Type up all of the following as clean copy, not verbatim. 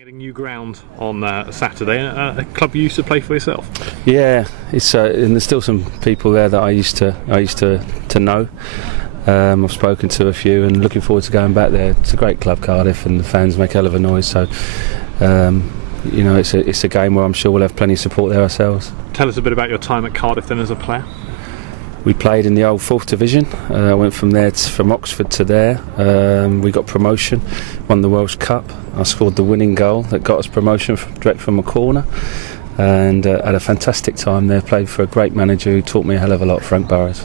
Getting new ground on Saturday, a club you used to play for yourself. Yeah, it's and there's still some people there that I used to know. I've spoken to a few and looking forward to going back there. It's a great club, Cardiff, and the fans make a hell of a noise. So, it's a game where I'm sure we'll have plenty of support there ourselves. Tell us a bit about your time at Cardiff then as a player. We played in the old 4th Division. I went from there from Oxford to there. We got promotion, won the Welsh Cup. I scored the winning goal that got us promotion direct from a corner, and had a fantastic time there. Played for a great manager who taught me a hell of a lot, Frank Burrows.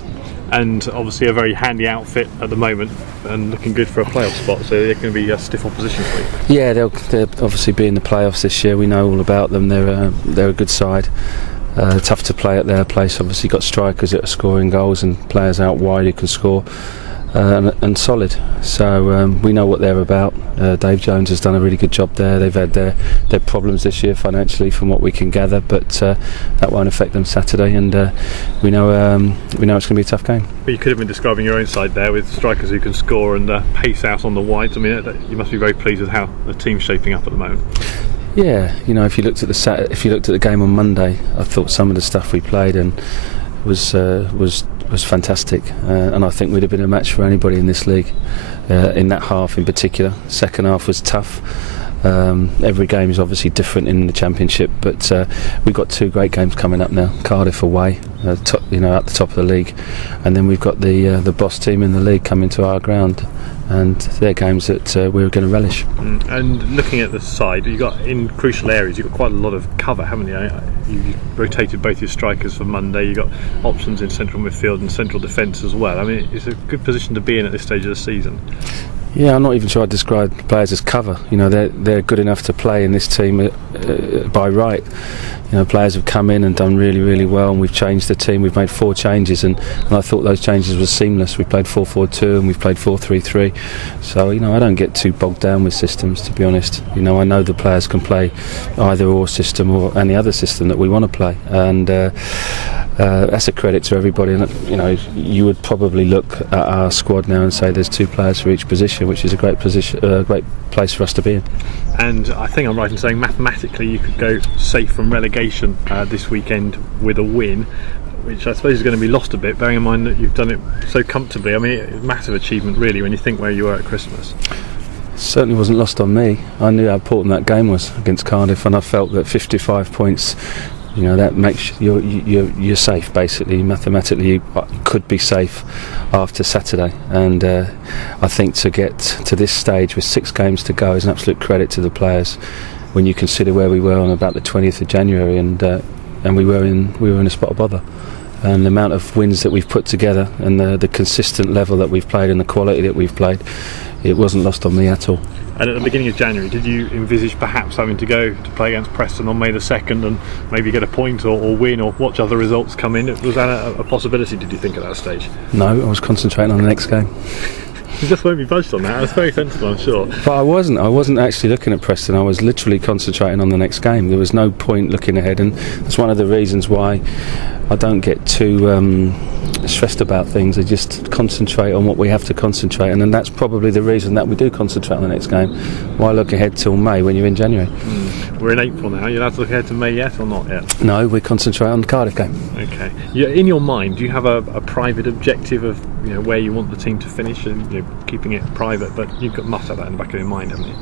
And obviously a very handy outfit at the moment and looking good for a playoff spot, so they're going to be a stiff opposition for you. Yeah, they'll obviously be in the playoffs this year. We know all about them. They're a good side. Tough to play at their place. Obviously got strikers that are scoring goals and players out wide who can score, and solid. So we know what they're about. Dave Jones has done a really good job there. They've had their problems this year financially from what we can gather, but that won't affect them Saturday, and we know it's going to be a tough game. But you could have been describing your own side there with strikers who can score and pace out on the wides. I mean, you must be very pleased with how the team's shaping up at the moment. Yeah, if you looked at the game on Monday, I thought some of the stuff we played and was fantastic, and I think we'd have been a match for anybody in this league. In that half in particular, second half was tough. Every game is obviously different in the Championship, but we've got 2 great games coming up now. Cardiff away, at the top of the league, and then we've got the boss team in the league coming to our ground. And they're games that we're going to relish. And looking at the side, you got in crucial areas. You've got quite a lot of cover, haven't you? You rotated both your strikers for Monday. You got options in central midfield and central defence as well. I mean, it's a good position to be in at this stage of the season. Yeah, I'm not even sure I'd describe the players as cover. They're good enough to play in this team by right. Players have come in and done really, really well, and we've changed the team. We've made 4 changes, and I thought those changes were seamless. We played 4-4-2 and we've played 4-3-3. So, I don't get too bogged down with systems, to be honest. I know the players can play either or system or any other system that we want to play, and that's a credit to everybody. And you would probably look at our squad now and say there's 2 players for each position, which is a great place for us to be in. And I think I'm right in saying mathematically you could go safe from relegation this weekend with a win, which I suppose is going to be lost a bit, bearing in mind that you've done it so comfortably. I mean, it's a massive achievement really when you think where you were at Christmas. It certainly wasn't lost on me. I knew how important that game was against Cardiff, and I felt that 55 points, that makes you're safe basically. Mathematically you could be safe after Saturday, and I think to get to this stage with 6 games to go is an absolute credit to the players when you consider where we were on about the 20th of January, and we were in a spot of bother, and the amount of wins that we've put together and the consistent level that we've played and the quality that we've played, it wasn't lost on me at all. And at the beginning of January, did you envisage perhaps having to go to play against Preston on May the 2nd and maybe get a point or win or watch other results come in? Was that a possibility, did you think, at that stage? No, I was concentrating on the next game. You just won't be budged on that. That's very sensible, I'm sure. But I wasn't actually looking at Preston. I was literally concentrating on the next game. There was no point looking ahead, and that's one of the reasons why I don't get too stressed about things. I just concentrate on what we have to concentrate, and then that's probably the reason that we do concentrate on the next game. Why look ahead till May when you're in January? We're in April now. You're allowed to look ahead to May yet or not yet? No, we concentrate on the Cardiff game. Okay. In your mind, do you have a private objective of where you want the team to finish, and keeping it private, but must have that in the back of your mind, haven't you?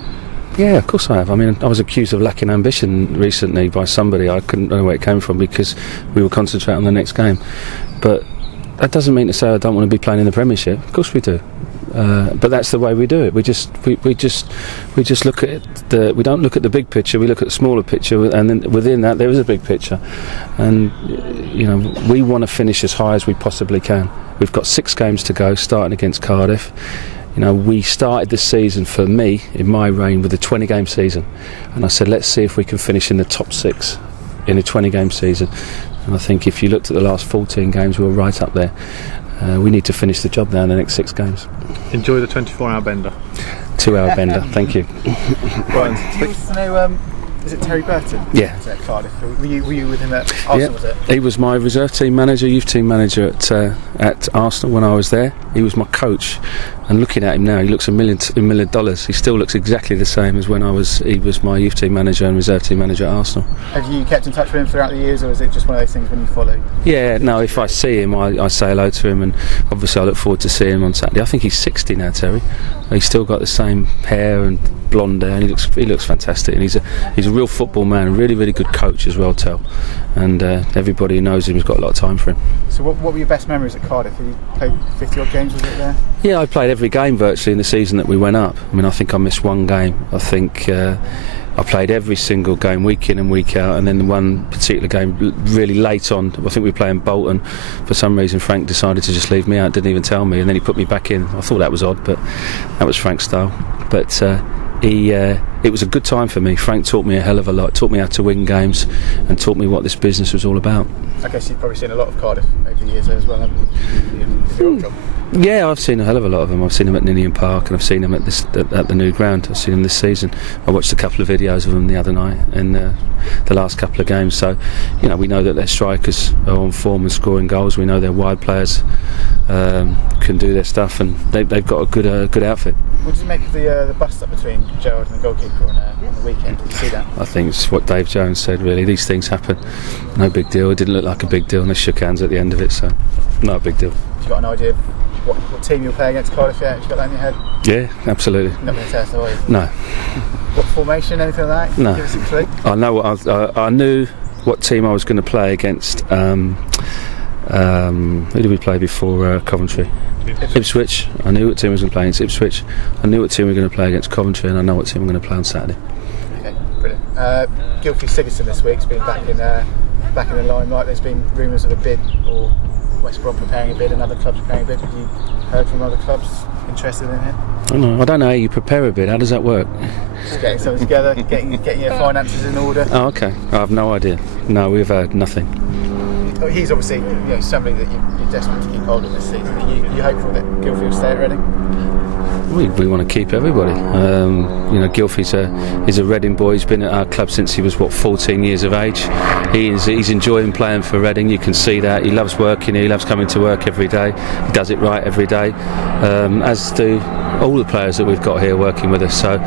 Yeah, of course I have. I mean, I was accused of lacking ambition recently by somebody. I couldn't know where it came from because we were concentrating on the next game. But that doesn't mean to say I don't want to be playing in the Premiership. Of course we do. But that's the way we do it. We just look at we don't look at the big picture. We look at the smaller picture, and then within that there is a big picture. And we want to finish as high as we possibly can. We've got 6 games to go, starting against Cardiff. We started this season, for me, in my reign, with a 20-game season, and I said, let's see if we can finish in the top 6 in a 20-game season. And I think if you looked at the last 14 games, we were right up there. We need to finish the job now in the next 6 games. Enjoy the 24-hour bender. 2-hour bender, thank you. Right, he wants to know, is it Terry Burton? Yeah. At Cardiff? Were you with him at Arsenal, yeah. Was it? He was my reserve team manager, youth team manager at Arsenal when I was there. He was my coach And looking at him now, he looks $1 million. He still looks exactly the same as when he was my youth team manager and reserve team manager at Arsenal. Have you kept in touch with him throughout the years, or is it just one of those things when you follow? Yeah, no, if I see him, I say hello to him, and obviously I look forward to seeing him on Saturday. I think he's 60 now, Terry. He's still got the same hair and blonde hair, and he looks fantastic. And he's a real football man, a really, really good coach as well, Tel. And everybody who knows him has got a lot of time for him. So what were your best memories at Cardiff? Have you played 50 odd games, was it there? Yeah, I played every game virtually in the season that we went up. I mean, I think I missed one game. I think I played every single game, week in and week out, and then the one particular game really late on, I think we were playing Bolton. For some reason Frank decided to just leave me out, didn't even tell me, and then he put me back in. I thought that was odd, but that was Frank's style. But it was a good time for me. Frank taught me a hell of a lot, taught me how to win games and taught me what this business was all about. I guess you've probably seen a lot of Cardiff over the years as well, haven't you? Yeah, I've seen a hell of a lot of them. I've seen them at Ninian Park, and I've seen them at the new ground. I've seen them this season. I watched a couple of videos of them the other night in the last couple of games. So, we know that their strikers are on form and scoring goals. We know their wide players can do their stuff, and they've got a good outfit. What did you make of the bust-up between Gerrard and the goalkeeper on the weekend? Did you see that? I think it's what Dave Jones said, really. These things happen. No big deal. It didn't look like a big deal, and they shook hands at the end of it, so not a big deal. Have you got an idea of what team you'll play against Cardiff yet? Have you got that in your head? Yeah, absolutely. You're not going to tell us, are you? No. What formation, anything like that? No. Give us a clue. I know I knew what team I was going to play against. Who did we play before Coventry? Ipswich. I knew what team I was going to play against Ipswich. I knew what team we were going to play against Coventry, and I know what team I'm going to play on Saturday. Okay, brilliant. Gylfi Sigurdsson this week's been back in the limelight. There's been rumours of a bid, or West Brom preparing a bid, and other clubs preparing a bid. Have you heard from other clubs interested in it? I don't know how you prepare a bid. How does that work? Just getting something together, getting your finances in order. Oh, okay. I have no idea. No, we've heard nothing. He's obviously somebody that you're desperate to keep hold of this season. Are you hopeful that Gylfi will stay at Reading? We want to keep everybody. Gylfi's a Reading boy. He's been at our club since he was 14 years of age. He's enjoying playing for Reading. You can see that. He loves working here. He loves coming to work every day. He does it right every day, as do all the players that we've got here working with us. So,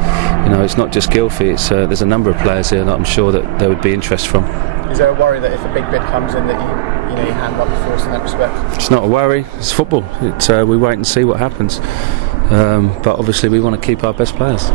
it's not just Gylfi. There's a number of players here that I'm sure that there would be interest from. Is there a worry that if a big bid comes in that you hand up the force in that respect? It's not a worry. It's football. We wait and see what happens. But obviously we want to keep our best players.